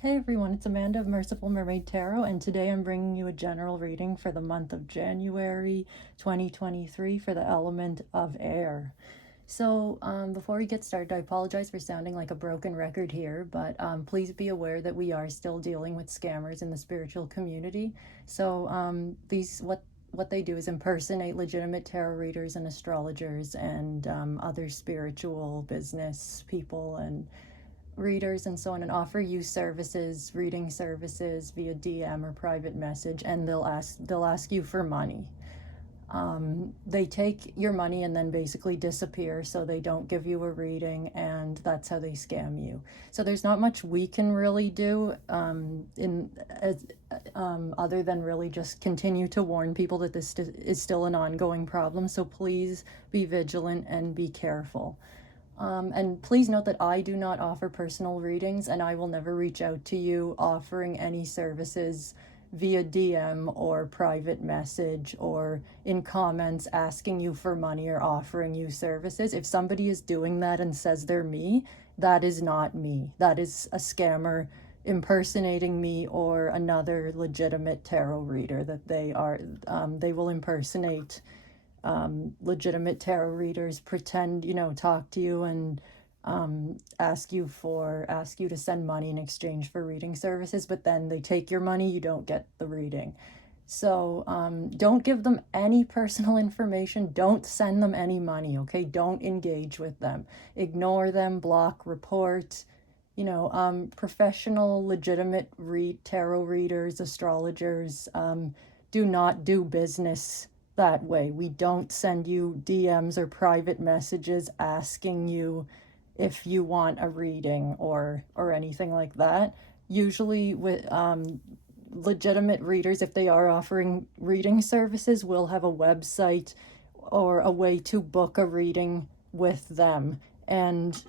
Hey everyone, it's Amanda of Merciful Mermaid Tarot, and today I'm bringing you a general reading for the month of January 2023 for the element of air. So, before we get started, I apologize for sounding like a broken record here, but please be aware that we are still dealing with scammers in the spiritual community. So, what they do is impersonate legitimate tarot readers and astrologers and other spiritual business people and readers and so on, and offer you services, reading services via DM or private message, and they'll ask you for money. They take your money and then basically disappear, so they don't give you a reading, and that's how they scam you. So there's not much we can really do other than really just continue to warn people that this is still an ongoing problem. So please be vigilant and be careful. And please note that I do not offer personal readings, and I will never reach out to you offering any services via DM or private message or in comments asking you for money or offering you services. If somebody is doing that and says they're me, that is not me. That is a scammer impersonating me or another legitimate tarot reader that they will impersonate legitimate tarot readers, pretend, talk to you and ask you to send money in exchange for reading services, but then they take your money, you don't get the reading. So don't give them any personal information. Don't send them any money, okay? Don't engage with them. Ignore them, block, report. Professional, legitimate tarot readers, astrologers do not do business that way. We don't send you DMs or private messages asking you if you want a reading or anything like that. Usually with legitimate readers, if they are offering reading services, will have a website or a way to book a reading with them. And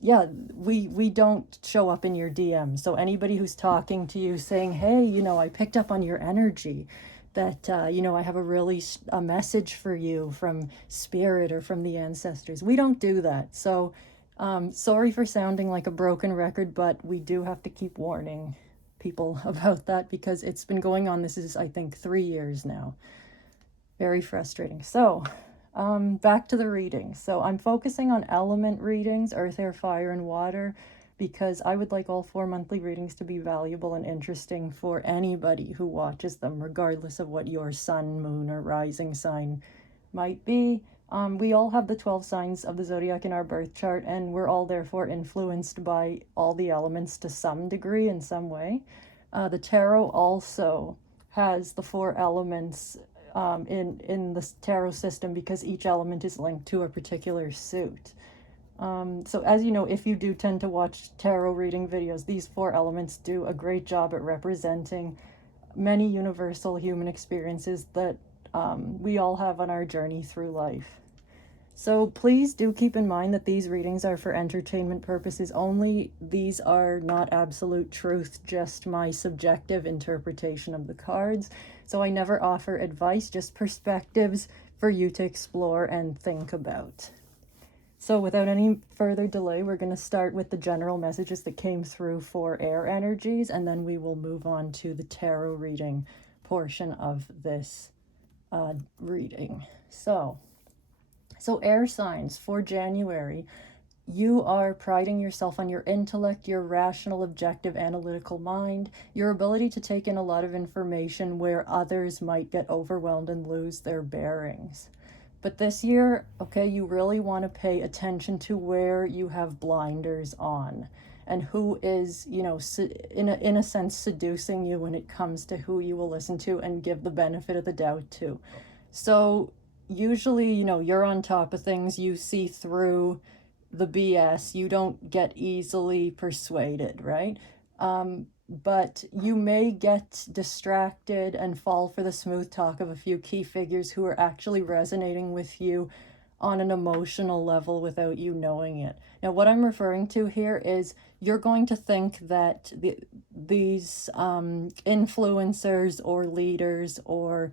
yeah, we don't show up in your DMs. So anybody who's talking to you saying, hey, I picked up on your energy, that I have a message for you from spirit or from the ancestors. We don't do that. So sorry for sounding like a broken record, but we do have to keep warning people about that because it's been going on. This is, I think, 3 years now. Very frustrating. So back to the readings. So I'm focusing on element readings, earth, air, fire, and water, because I would like all 4 monthly readings to be valuable and interesting for anybody who watches them, regardless of what your sun, moon, or rising sign might be. We all have the 12 signs of the zodiac in our birth chart, and we're all therefore influenced by all the elements to some degree in some way. The tarot also has the 4 elements in the tarot system because each element is linked to a particular suit. So as you know, if you do tend to watch tarot reading videos, these 4 elements do a great job at representing many universal human experiences that we all have on our journey through life. So please do keep in mind that these readings are for entertainment purposes only. These are not absolute truth, just my subjective interpretation of the cards. So I never offer advice, just perspectives for you to explore and think about. So without any further delay, we're going to start with the general messages that came through for air energies, and then we will move on to the tarot reading portion of this reading. So air signs for January, you are priding yourself on your intellect, your rational, objective, analytical mind, your ability to take in a lot of information where others might get overwhelmed and lose their bearings. But this year, okay, you really want to pay attention to where you have blinders on and who is, in a sense, seducing you when it comes to who you will listen to and give the benefit of the doubt to. So usually, you're on top of things, you see through the BS, you don't get easily persuaded, right? But you may get distracted and fall for the smooth talk of a few key figures who are actually resonating with you on an emotional level without you knowing it. Now, what I'm referring to here is you're going to think that these influencers or leaders or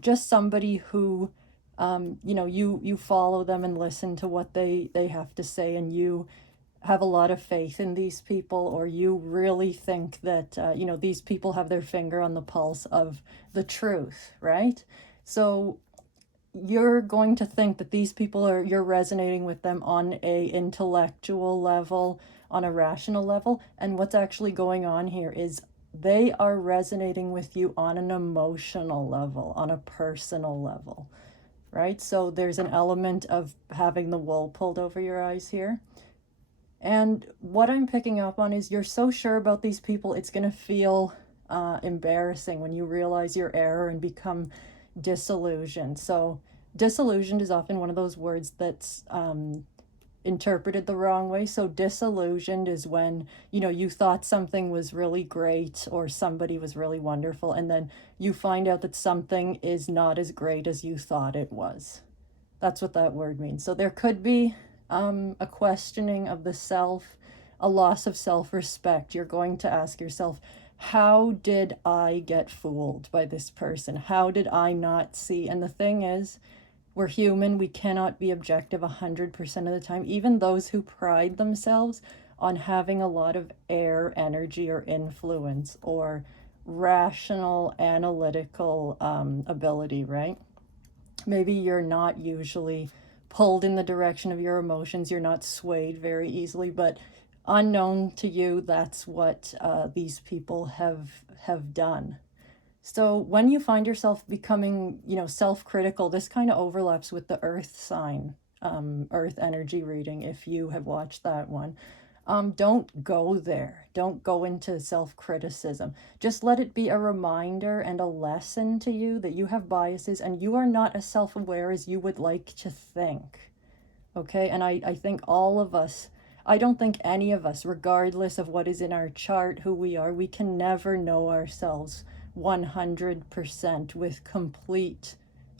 just somebody who you follow them and listen to what they have to say, and you have a lot of faith in these people, or you really think that, these people have their finger on the pulse of the truth, right? So you're going to think that these people you're resonating with them on a intellectual level, on a rational level. And what's actually going on here is they are resonating with you on an emotional level, on a personal level, right? So there's an element of having the wool pulled over your eyes here. And what I'm picking up on is you're so sure about these people, it's going to feel embarrassing when you realize your error and become disillusioned. So disillusioned is often one of those words that's interpreted the wrong way. So disillusioned is when, you thought something was really great or somebody was really wonderful, and then you find out that something is not as great as you thought it was. That's what that word means. So there could be a questioning of the self, a loss of self-respect. You're going to ask yourself, how did I get fooled by this person? How did I not see? And the thing is, we're human. We cannot be objective 100% of the time. Even those who pride themselves on having a lot of air, energy, or influence, or rational, analytical ability, right? Maybe you're not usually pulled in the direction of your emotions. You're not swayed very easily, but unknown to you, that's what these people have done. So when you find yourself becoming, self-critical, this kind of overlaps with the earth sign, earth energy reading, if you have watched that one. Don't go there. Don't go into self-criticism. Just let it be a reminder and a lesson to you that you have biases and you are not as self-aware as you would like to think. Okay? And I think all of us, I don't think any of us, regardless of what is in our chart, who we are, we can never know ourselves 100% with complete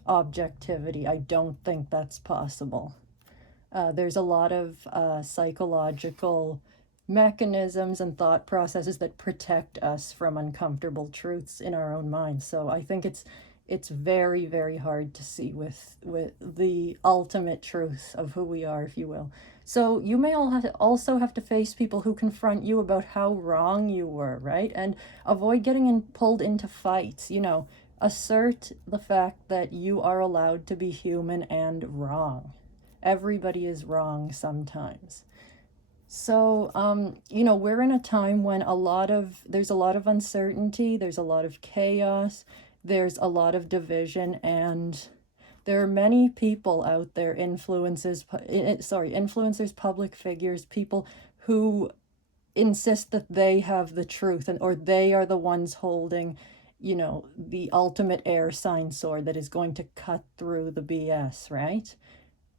objectivity. I don't think that's possible. There's a lot of psychological mechanisms and thought processes that protect us from uncomfortable truths in our own minds. So I think it's very, very hard to see with the ultimate truth of who we are, if you will. So you may also have to face people who confront you about how wrong you were, right? And avoid getting pulled into fights. Assert the fact that you are allowed to be human and wrong. Everybody is wrong sometimes. So, we're in a time when there's a lot of uncertainty, there's a lot of chaos, there's a lot of division, and there are many people out there, influencers, public figures, people who insist that they have the truth or they are the ones holding, the ultimate air sign sword that is going to cut through the BS, right?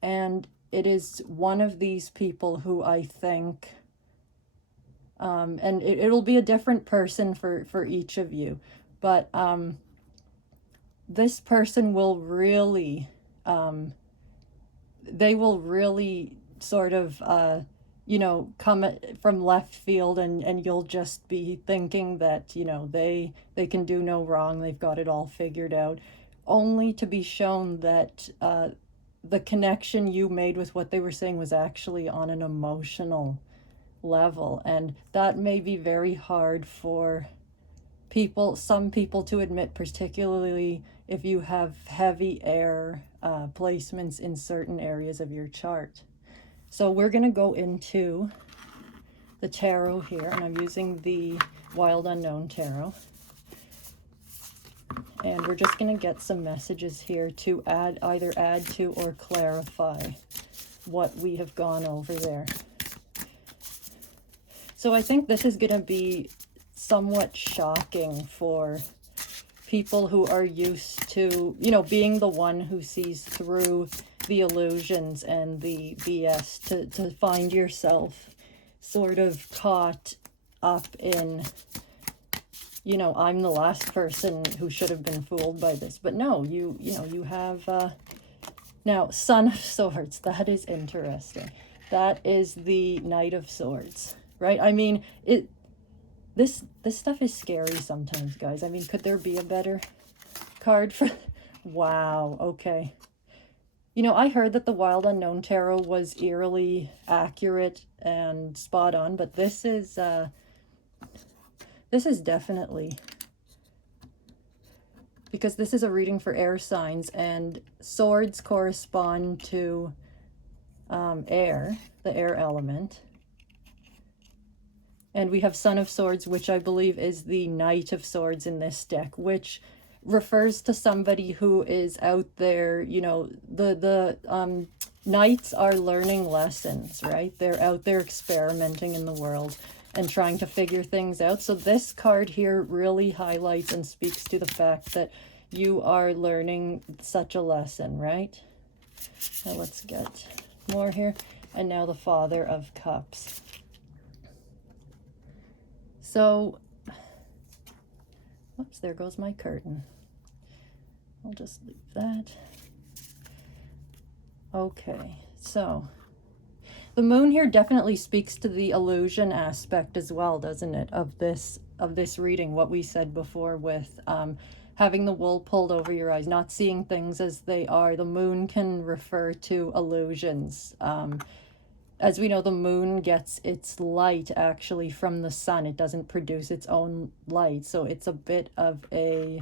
And it is one of these people who I think, and it'll be a different person for each of you, but this person will really, they will really sort of, come from left field, and you'll just be thinking that, they can do no wrong, they've got it all figured out, only to be shown that the connection you made with what they were saying was actually on an emotional level. And that may be very hard for some people to admit, particularly if you have heavy air placements in certain areas of your chart. So we're going to go into the tarot here, and I'm using the Wild Unknown Tarot. And we're just going to get some messages here to either add to or clarify what we have gone over there. So I think this is going to be somewhat shocking for people who are used to, being the one who sees through the illusions and the BS, to find yourself sort of caught up in, I'm the last person who should have been fooled by this. But no, you have, now, Son of Swords. That is interesting. That is the Knight of Swords, right? I mean, this stuff is scary sometimes, guys. I mean, could there be a better card for... Wow, okay. I heard that the Wild Unknown Tarot was eerily accurate and spot on, but this is definitely, because this is a reading for air signs, and swords correspond to air, the air element. And we have Son of Swords, which I believe is the Knight of Swords in this deck, which refers to somebody who is out there, you know, the knights are learning lessons, right? They're out there experimenting in the world and trying to figure things out. So this card here really highlights and speaks to the fact that you are learning such a lesson, right? Now let's get more here. And now the Father of Cups. So, oops, there goes my curtain. I'll just leave that. Okay, so the moon here definitely speaks to the illusion aspect as well, doesn't it, of this reading, what we said before with having the wool pulled over your eyes, not seeing things as they are. The moon can refer to illusions. As we know, the moon gets its light actually from the sun. It doesn't produce its own light. So it's a bit of a,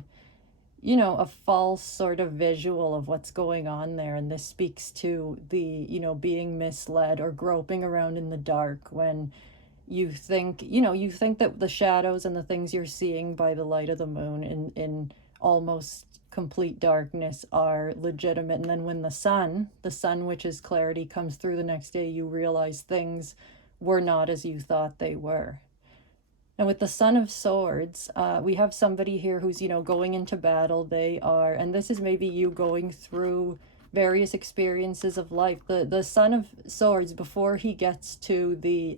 you know, a false sort of visual of what's going on there. And this speaks to the, you know, being misled or groping around in the dark when you think, you know, you think that the shadows and the things you're seeing by the light of the moon in almost complete darkness are legitimate. And then when the sun, which is clarity, comes through the next day, you realize things were not as you thought they were. And with the Son of Swords, we have somebody here who's, you know, going into battle. They are, and this is maybe you going through various experiences of life. The Son of Swords, before he gets to the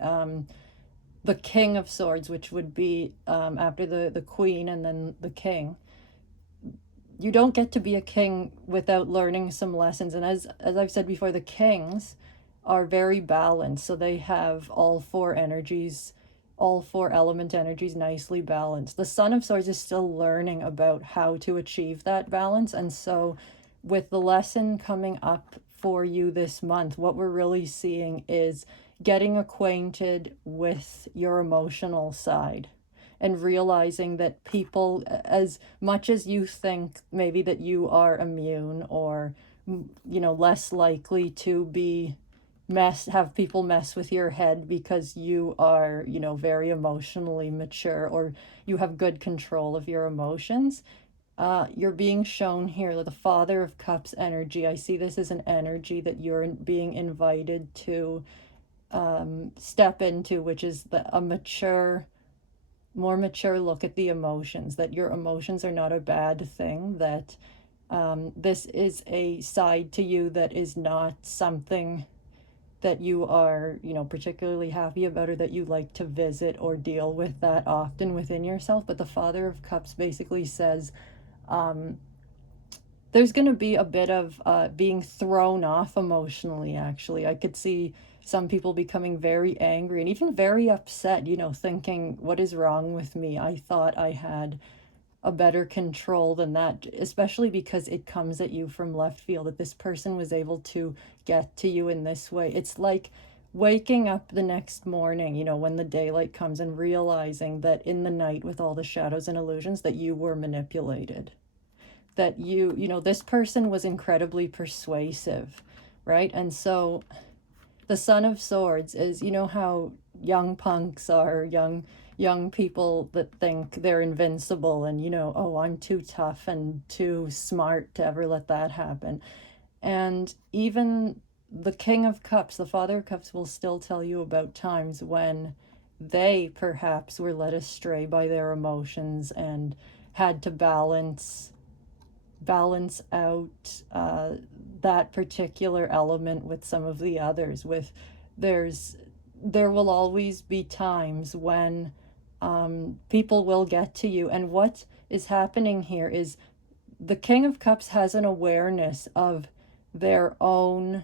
King of Swords, which would be after the Queen and then the King, you don't get to be a king without learning some lessons. And as I've said before, the kings are very balanced. So they have all four energies, all four element energies nicely balanced. The Son of Swords is still learning about how to achieve that balance. And so with the lesson coming up for you this month, what we're really seeing is getting acquainted with your emotional side and realizing that people, as much as you think maybe that you are immune or, you know, less likely to be have people mess with your head because you are, you know, very emotionally mature or you have good control of your emotions, you're being shown here the Father of Cups energy. I see this as an energy that you're being invited to step into, which is a more mature look at the emotions, that your emotions are not a bad thing, that this is a side to you that is not something that you are, you know, particularly happy about or that you like to visit or deal with that often within yourself. But the Father of Cups basically says there's going to be a bit of being thrown off emotionally, actually. I could see some people becoming very angry and even very upset, you know, thinking, what is wrong with me? I thought I had a better control than that, especially because it comes at you from left field, that this person was able to get to you in this way. It's like waking up the next morning, you know, when the daylight comes and realizing that in the night with all the shadows and illusions that you were manipulated, that you know, this person was incredibly persuasive, right? And so the Son of Swords is, you know how young punks are, young people that think they're invincible and, you know, oh, I'm too tough and too smart to ever let that happen. And even the King of Cups, the Father of Cups, will still tell you about times when they perhaps were led astray by their emotions and had to balance out that particular element with some of the others. With there will always be times when people will get to you, and what is happening here is the King of Cups has an awareness of their own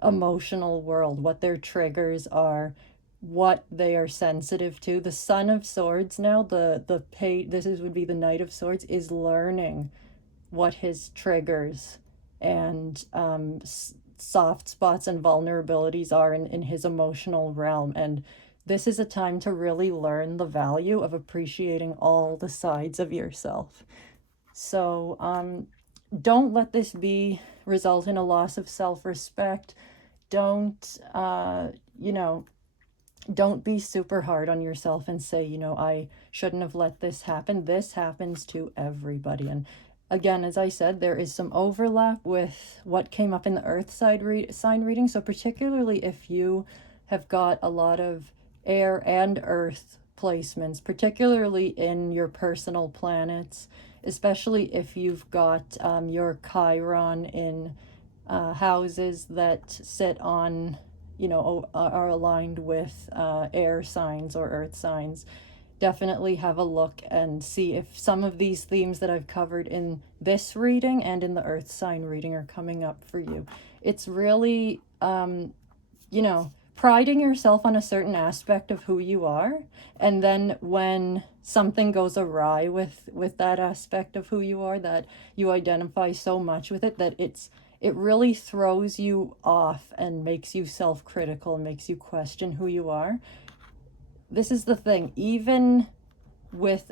emotional world, what their triggers are, what they are sensitive to. The Son of Swords now, would be the Knight of Swords, is learning what his triggers and soft spots and vulnerabilities are in his emotional realm. And this is a time to really learn the value of appreciating all the sides of yourself. So don't let this result in a loss of self-respect. Don't don't be super hard on yourself and say, I shouldn't have let this happen. This happens to everybody. And again, as I said, there is some overlap with what came up in the Earth sign reading. So particularly if you have got a lot of air and earth placements, particularly in your personal planets, especially if you've got your Chiron in houses that sit on, are aligned with air signs or earth signs. Definitely have a look and see if some of these themes that I've covered in this reading and in the earth sign reading are coming up for you. It's really, priding yourself on a certain aspect of who you are, and then when something goes awry with that aspect of who you are, that you identify so much with it that it really throws you off and makes you self-critical and makes you question who you are. This is the thing, even with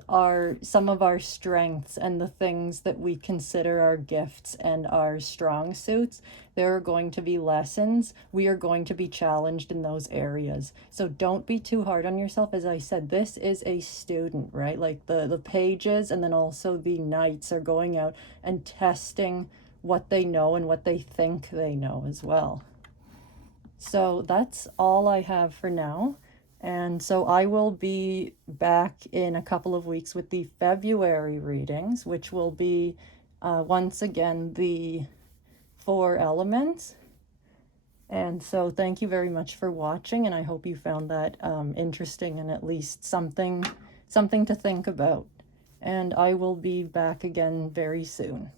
some of our strengths and the things that we consider our gifts and our strong suits, there are going to be lessons. We are going to be challenged in those areas. So don't be too hard on yourself. As I said, this is a student, right? Like the pages and then also the knights are going out and testing what they know and what they think they know as well. So that's all I have for now. And so I will be back in a couple of weeks with the February readings, which will be once again the 4 elements. And so thank you very much for watching, and I hope you found that interesting and at least something to think about. And I will be back again very soon.